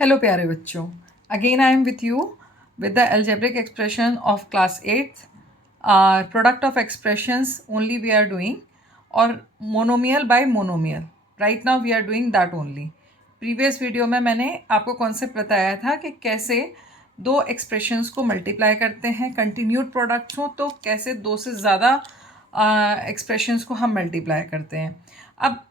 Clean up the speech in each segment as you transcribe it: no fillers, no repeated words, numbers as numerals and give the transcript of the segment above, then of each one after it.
Hello प्यारे बच्चों, again I am with you with the algebraic expression of class 8th. Product of expressions only we are doing, or monomial by monomial. Right now we are doing that only. Previous video में मैंने आपको concept बताया था कि कैसे दो expressions को multiply करते हैं, कंटिन्यूड प्रोडक्ट्स हो तो कैसे दो से ज़्यादा एक्सप्रेशंस को हम मल्टीप्लाई करते हैं. अब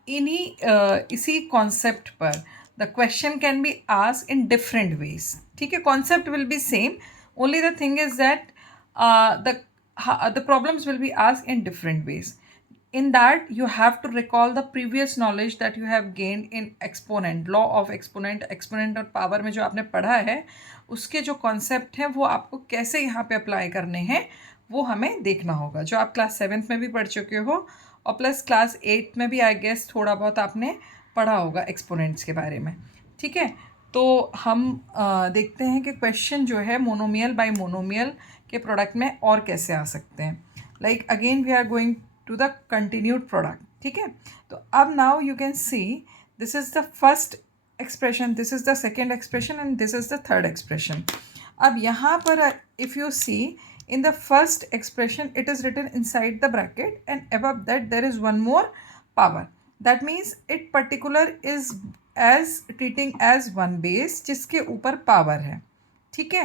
इसी कॉन्सेप्ट पर the question can be asked in different ways. ठीक है, concept will be same, only the thing is that the problems will be asked in different ways. In that you have to recall the previous knowledge that you have gained in exponent, law of exponent और power में जो आपने पढ़ा है उसके जो concept हैं वो आपको कैसे यहाँ पे apply करने हैं वो हमें देखना होगा, जो आप क्लास 7th में भी पढ़ चुके हो और प्लस क्लास 8th में भी आई गेस थोड़ा बहुत आपने पढ़ा होगा एक्सपोनेंट्स के बारे में. ठीक है, तो हम देखते हैं कि क्वेश्चन जो है मोनोमियल बाय मोनोमियल के प्रोडक्ट में और कैसे आ सकते हैं. Like again we are going to the continued product. ठीक है, तो अब now you can see this is the first expression, this is the second expression and this is the third expression. अब यहाँ पर if you see in the first expression it is written inside the bracket and above that there is one more power. That means it particular is as treating as one base जिसके ऊपर power है. ठीक है,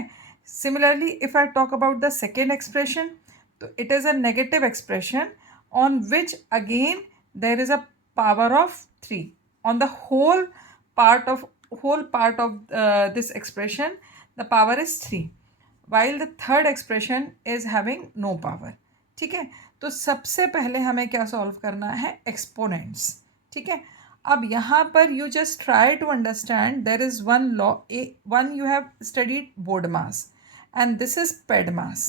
similarly if I talk about the second expression तो it is a negative expression on which again there is a power of 3 on the whole part of this expression. The power is 3 while the third expression is having no power. ठीक है, तो सबसे पहले हमें क्या solve करना है, exponents. ठीक है, अब यहाँ पर you just try to understand there is one law, one you have studied board mass and this is paid mass.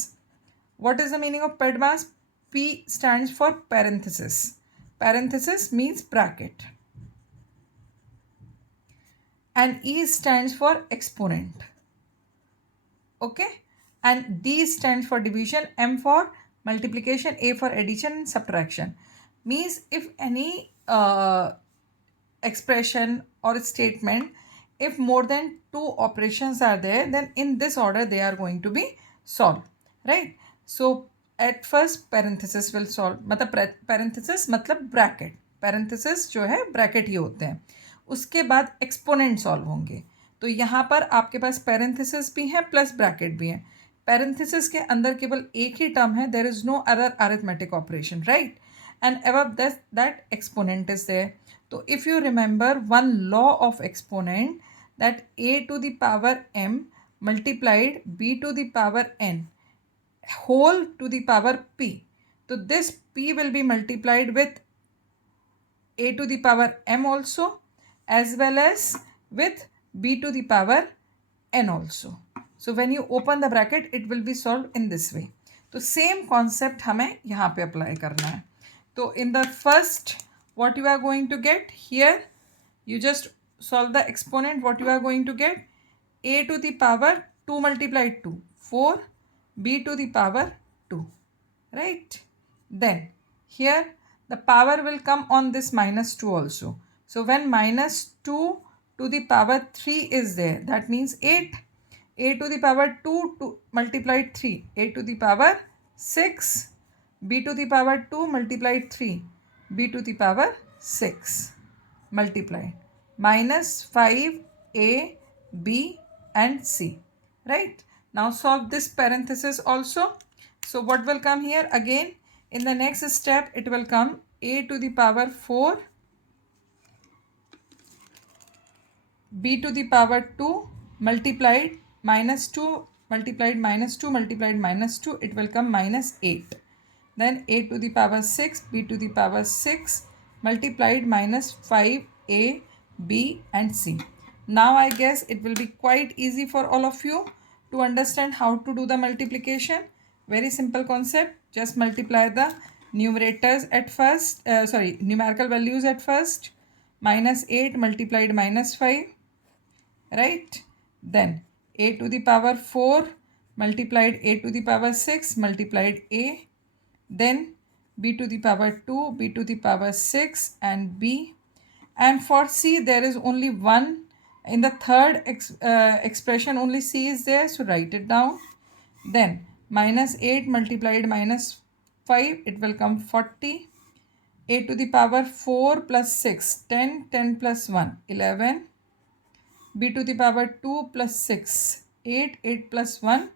what is the meaning of ped mass? P stands for parenthesis. Parenthesis means bracket and E stands for exponent. Okay, and D stands for division, M for multiplication, A for addition and subtraction. Means if any expression or statement, if more than two operations are there, then in this order they are going to be solved, right? So at first parenthesis will solve, मतलब parenthesis मतलब bracket, parenthesis जो है bracket ही होते हैं. उसके बाद exponent solve होंगे. तो यहाँ पर आपके पास parenthesis भी है प्लस ब्रैकेट भी है. parenthesis के अंदर केवल एक ही टर्म है, there is no other arithmetic operation, right? And above that exponent is there. तो if you remember one law of exponent, that a to the power m multiplied b to the power n whole to the power p. तो this p will be multiplied with a to the power m also as well as with b to the power n also. So when you open the bracket it will be solved in this way. तो same concept हमें यहाँ पे apply करना है. तो in the first what you are going to get here, you just solve the exponent. what you are going to get, a to the power 2 multiplied 2 4, b to the power 2, right? Then here the power will come on this minus 2 also. So when minus 2 to the power 3 is there, that means 8. a to the power 2 multiplied 3, a to the power 6, b to the power 2 multiplied 3, b to the power 6 multiplied minus 5 a, b and c, right? Now solve this parenthesis also. So what will come here again? In the next step it will come a to the power 4, b to the power 2 multiplied minus 2 multiplied minus 2 multiplied minus 2, it will come minus 8. Then a to the power 6, b to the power 6 multiplied minus 5a, b and c. Now I guess it will be quite easy for all of you to understand how to do the multiplication. Very simple concept. Just multiply the numerators at first, numerical values at first. Minus 8 multiplied minus 5, right? Then a to the power 4 multiplied a to the power 6 multiplied a. Then b to the power 2, b to the power 6 and b. And for c there is only one In the third expression only c is there, so write it down. Then minus 8 multiplied minus 5, it will come 40. 8 to the power 4 plus 6, 10. 10 plus 1, 11. b to the power 2 plus 6, 8. 8 plus 1,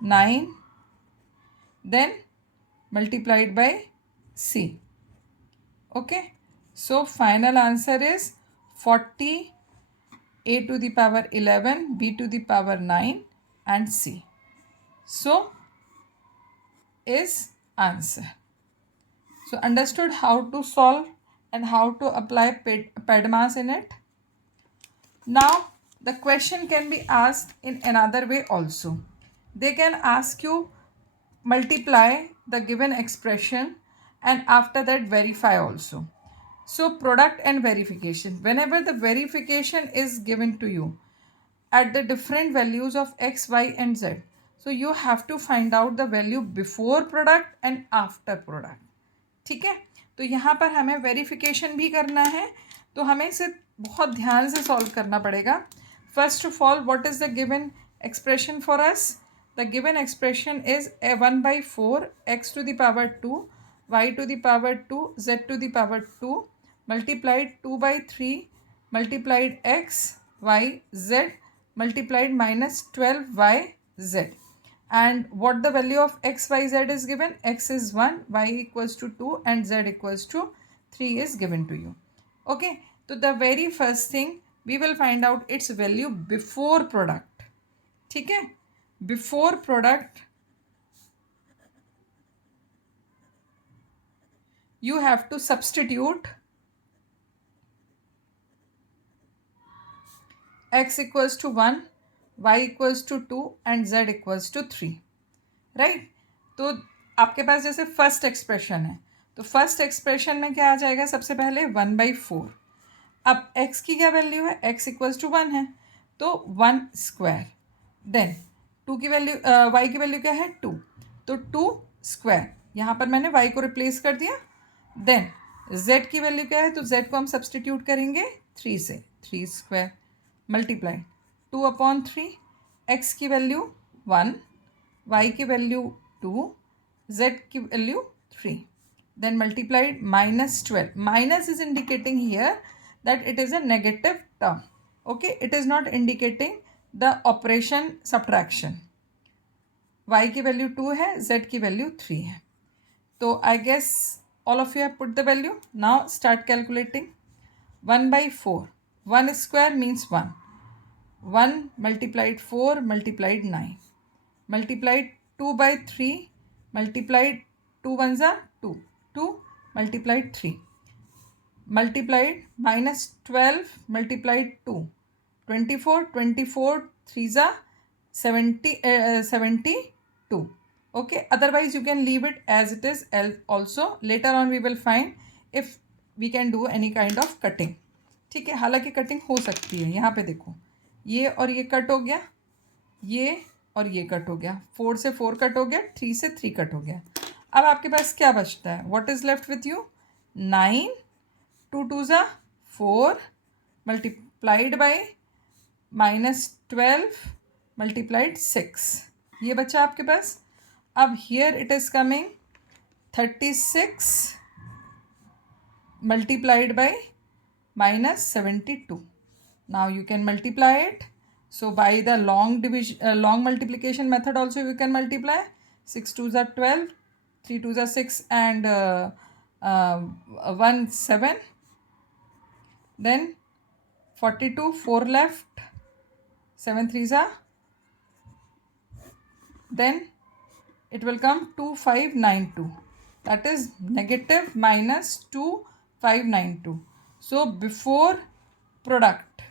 9. Then multiplied by c. Okay, so final answer is 40, a to the power 11, b to the power 9, and c. So is answer. So understood how to solve and how to apply PEDMAS in it. Now the question can be asked in another way also. They can ask you multiply the given expression and after that verify also. So product and verification. Whenever the verification is given to you at the different values of x, y and z, so you have to find out the value before product and after product. ठीक है, तो यहाँ पर हमें verification भी करना है, तो हमें इसे बहुत ध्यान से सॉल्व करना पड़ेगा. First of all, what is the given expression for us? The given expression is 1/4 x to the power 2 y to the power 2 z to the power 2 multiplied 2/3 multiplied x y z multiplied minus 12y z. And what the value of x, y, z is given? X is 1, y equals to 2 and z equals to 3 is given to you. Okay, so the very first thing we will find out its value before product. ठीक है, before product you have to substitute x equals to 1, y equals to 2 and z equals to 3. Right, तो आपके पास जैसे first expression है, तो first expression में क्या आ जाएगा? सबसे पहले 1/4. अब x की क्या वैल्यू है? x इक्वल्स टू 1 है, तो 1 स्क्वायर. देन 2 की वैल्यू, y की वैल्यू क्या है? 2, तो 2 स्क्वायर. यहाँ पर मैंने y को रिप्लेस कर दिया. देन z की वैल्यू क्या है? तो z को हम सब्सटीट्यूट करेंगे 3 से, 3 स्क्वायर मल्टीप्लाई 2/3. x की वैल्यू 1, y की वैल्यू 2, z की value 3. Then multiplied minus 12. Minus is indicating here that it is a negative term. Okay, it is not indicating the operation subtraction. y की value 2 है, z की value 3 है. तो I guess all of you have put the value. Now start calculating. 1/4. 1 square means 1. 1 multiplied 4 multiplied 9. Multiplied 2/3 multiplied 2 ones are 2. 2 multiplied 3. Multiplied minus 12 multiplied 2. 24. 24 3s are 72. Okay, otherwise you can leave it as it is also. Later on we will find if we can do any kind of cutting. ठीक है, हालांकि cutting हो सकती है. यहाँ पे देखो, ये और ये कट हो गया, ये और ये कट हो गया, 4 से 4 कट हो गया, 3 से 3 कट हो गया. अब आपके पास क्या बचता है? What is left with you? 9, 2 2s are 4 multiplied by minus 12 multiplied 6. ये बचा आपके पास. अब here it is coming 36 multiplied by minus 72. Now you can multiply it. So by the long division, long multiplication method also you can multiply. 6 2s are 12, 3 2s are 6 and 1 7. Then 42, 4 left, 7 3s are. Then it will come 2592. That is negative minus 2592. So before product,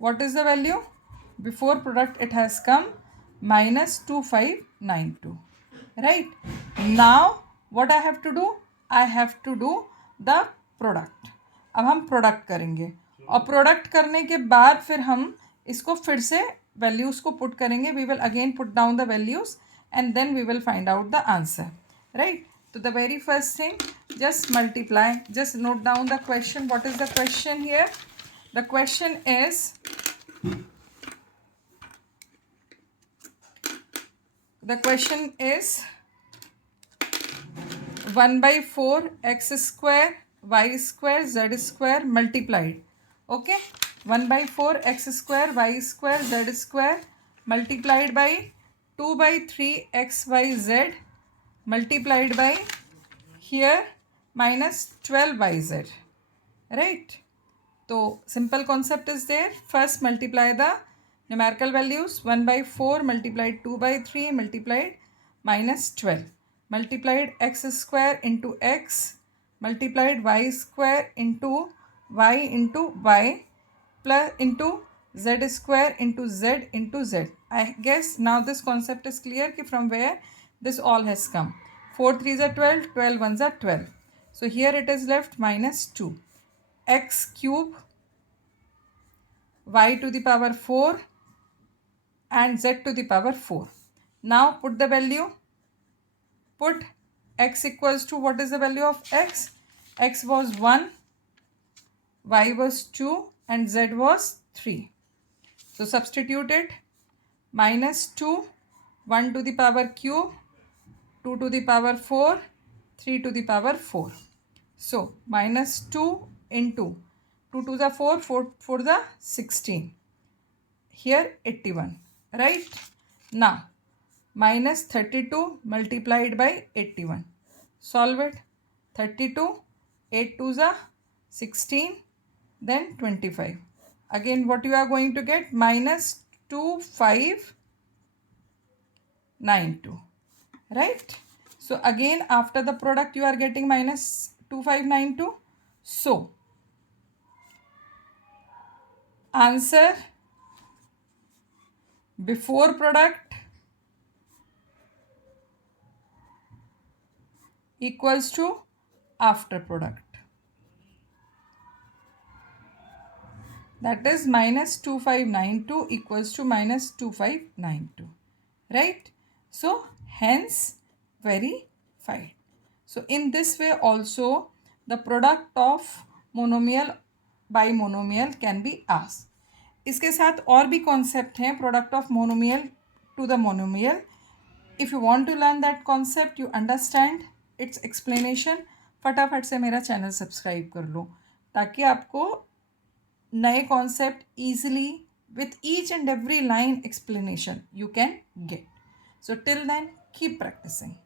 what is the value? Before product it has come minus 2592. Right, now what I have to do? I have to do the product. अब हम product करेंगे और product करने के बाद फिर हम इसको फिर से वैल्यूज़ को पुट करेंगे. We will again put down the values and then we will find out the answer. Right, तो the very first thing, just multiply, just note down the question. What is the question here? The question is, the question is 1 by 4 x square y square z square multiplied. Okay, 1 by 4 x square y square z square multiplied by 2 by 3 x y z multiplied by here minus 12yz, right? So simple concept is there. First multiply the numerical values. 1 by 4 multiplied 2 by 3 multiplied minus 12 multiplied x square into x multiplied y square into y plus into z square into z into z. I guess now this concept is clear कि from where this all has come. 4 3s are 12, 12 1s are 12. So here it is left minus 2 x cube y to the power 4 and z to the power 4. Now put the value. Put x equals to, what is the value of x? X was 1, y was 2 and z was 3. So substitute it. Minus 2, 1 to the power cube, 2 to the power 4, 3 to the power 4. So minus 2 into 2 to the 4, 4 for the 16. Here 81, right? Now minus 32 multiplied by 81. Solve it. 32, 8 to the 16, then 25. Again what you are going to get? Minus 2592, right? So again after the product you are getting minus 2592. So answer before product equals to after product. That is minus 2592 equals to minus 2592, right? So hence verified. So in this way also the product of monomial binomial can be asked. इसके साथ और भी concept हैं product of monomial to the monomial. If you want to learn that concept, you understand its explanation, फटाफट से मेरा channel subscribe कर लो ताकि आपको नए concept easily with each and every line explanation you can get. So till then keep practicing.